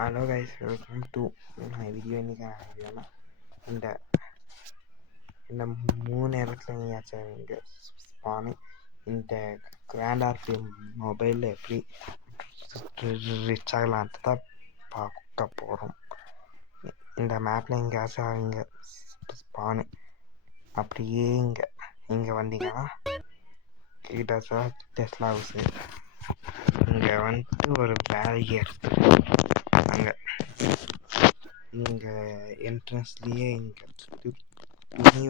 Hello guys, welcome to my video. இன்றைக்கான வீடியோனா இந்த இந்த 3 இடத்துல எங்கேயாச்சும் இங்கே ஸ்பானு இந்த கிராண்ட் ஆர்பி மொபைலில் எப்படி ரிச் ஆகலான்ட்டு தான் பார்க்க போகிறோம். இந்த மேப்பில் எங்கேயாச்சும் இங்கே ஸ்பானு அப்படியே இங்கே வந்தீங்கன்னா கிட்ட டெஸ்லா ஹவுஸு இங்கே வந்துட்டு ஒரு பேரியர் அங்கே இங்கே என்ட்ரன்ஸ்லேயே இங்கே துணி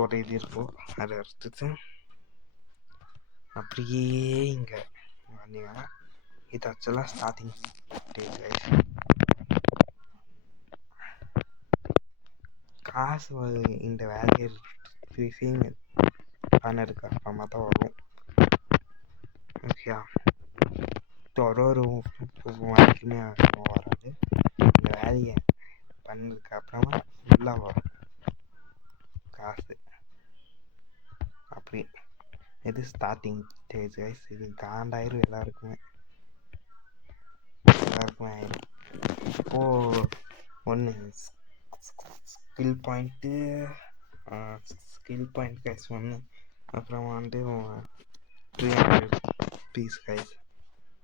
ஒரு இது இருக்கும். அதை எடுத்துட்டு அப்படியே இங்கே வந்தீங்கன்னா இது ஆக்சுவலாக ஸ்டார்டிங் ஸ்டேஜ். காசு இந்த வேலையை ஃபீஸிங் பண்ணதுக்கு அப்புறமா தான் வரும். ஓகே, ஒரு வரைக்குமே வராது. இந்த வேலையை பண்ணதுக்கு அப்புறமா ஃபுல்லாக வரும் காசு. அப்படி இது ஸ்டார்டிங் ஸ்டேஜ் கைஸ். இது காண்டாயிரும் எல்லாருக்குமே ஆயிரும். இப்போது ஒன்று ஸ்கில் பாயிண்ட் கைஸ் ஒன்று, அப்புறமா வந்து 300 பீஸ் கைஸ்.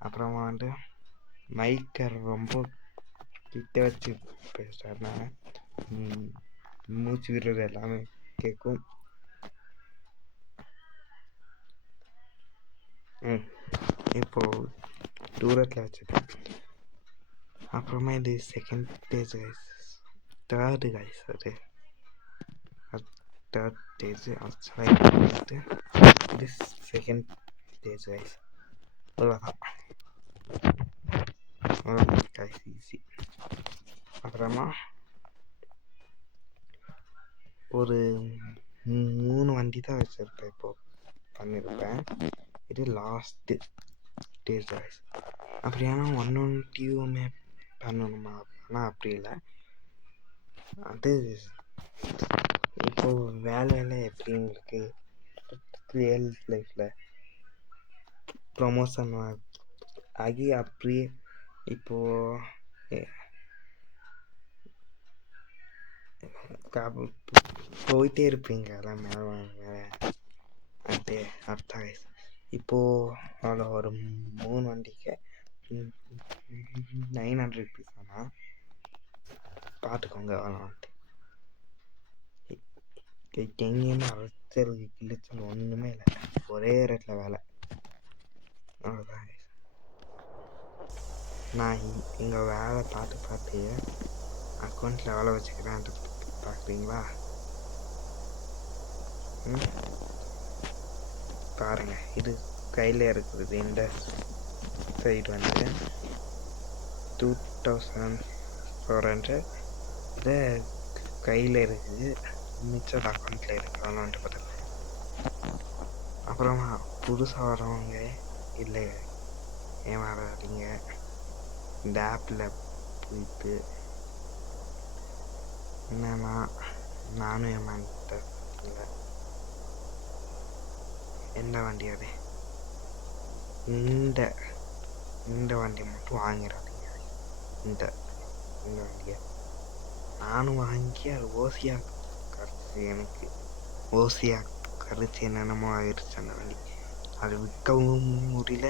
அப்புறமா வந்து மைக்கர் ரொம்ப கிட்ட வச்சு பேசுறதுனால மூச்சு விடுறது எல்லாமே கேட்கும். இப்போ தூரத்தில் வச்சுருக்கேன். அப்புறமா இது second stage guys. Third guys, அது தேர்ட் ஸ்டேஜ். இது செகண்ட் ஸ்டேஜ் கைஸ். அவ்வளோதான் கைஸ், ஈஸி. அப்புறமா ஒரு 3 வண்டி தான் வச்சுருப்பேன், இப்போது பண்ணியிருப்பேன். இது லாஸ்ட்டு ஸ்டேஜ் கைஸ். அப்படியானா ஒன்றுமே பண்ணணுமா? ஆனால் அப்படி இல்லை. அது இப்போது வேலையில் எப்படி உங்களுக்கு ரியல் லைஃப்பில் ப்ரொமோஷன் ஆகி அப்படியே இப்போது போயிட்டே இருப்பீங்க. அதான் மேலே அப்படியே அர்த்தம் கைஸ். இப்போது அவ்வளோ ஒரு 3 வண்டிக்கு 900 பீஸ் ஆனால் பார்த்துக்கோங்க. அவ்வளோன்ட்டு எங்கேயுமே அழைச்சல் கிழிச்சல் ஒன்றுமே இல்லை. ஒரே ரேட்டில் வேலை. அவ்வளோதான் கைஸ். நான் இங்கே வேலை பார்த்து அக்கௌண்ட்டில் எவ்வளோ வச்சுக்கிறேன்ட்டு பார்க்குறீங்களா? பாருங்கள், இது கையில் இருக்குது. இந்த சைடு வந்து 2400 இது கையில் இருக்குது. மிச்சம் அக்கௌண்ட்டில் இருக்குது. அவ்வளோன்ட்டு பார்த்துக்கலாம். அப்புறமா புதுசாக வரவங்க இல்லை ஏமாறாதீங்க. இந்த ஆப்பில் போயிட்டு என்னன்னா நானும் ஏமாந்துட்டேன். இல்லை, எந்த வண்டி அது? இந்த வண்டி மட்டும் வாங்கிடாதீங்க. இந்த வண்டியை நானும் வாங்கி அது ஓசியாக கரைச்சி, எனக்கு ஓசியாக கரைச்சி என்னென்னமோ ஆயிடுச்சு அந்த வண்டி. அது விற்கவும் முடியல.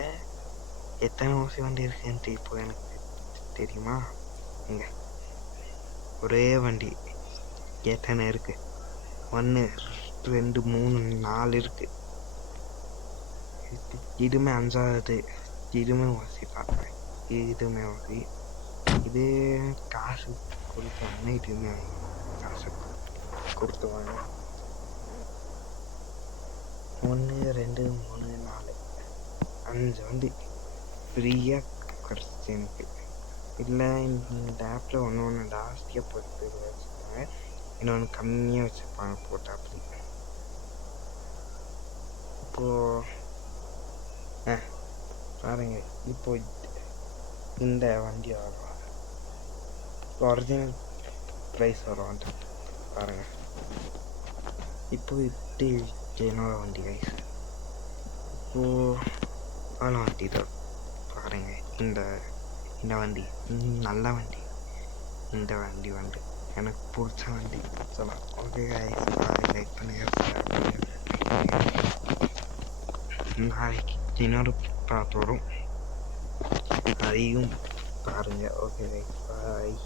எத்தனை ஓசி வண்டி இருக்குன்ட்டு இப்போ எனக்கு தெரியுமா? இங்கே ஒரே வண்டி எத்தனை இருக்குது? 1 2 3 4 இருக்குது. இதுவுமே 5ஆவது. இதுவுமே ஓசி பார்க்குறேன். இதுவுமே ஓசி. இது காசு கொடுத்தாங்க. இதுவுமே காசு கொடுத்து வாங்க. 1 2 3 4 5 வண்டி ஃப்ரீயாக கிடச்சிச்சு எனக்கு. இல்லை, இந்த ஆப்பில் ஒன்று ஜாஸ்தியாக போட்டு வச்சுருப்பாங்க, இன்னொன்று கம்மியாக வச்சுருப்பாங்க போட்டு. அப்படி இப்போது பாருங்க, இப்போ இந்த வண்டி வரும், ஒரிஜினல் ப்ரைஸ் வரும் பாருங்கள். இப்போ இப்படி என்னோட வண்டி கைஸ். இப்போது அவ்வளோ வண்டி தான் பாருங்கள். இந்த இந்த வண்டி நல்ல வண்டி. இந்த வண்டி வந்து எனக்கு பிடிச்ச வண்டி சொல்லலாம். ஓகே கைஸ், லைக் பண்ணுங்க, ஷேர் பண்ணுங்க. நாளைக்கு இன்னொரு பார்ட் வரும், அதையும் பாருங்க. ஓகே கைஸ், பாய்.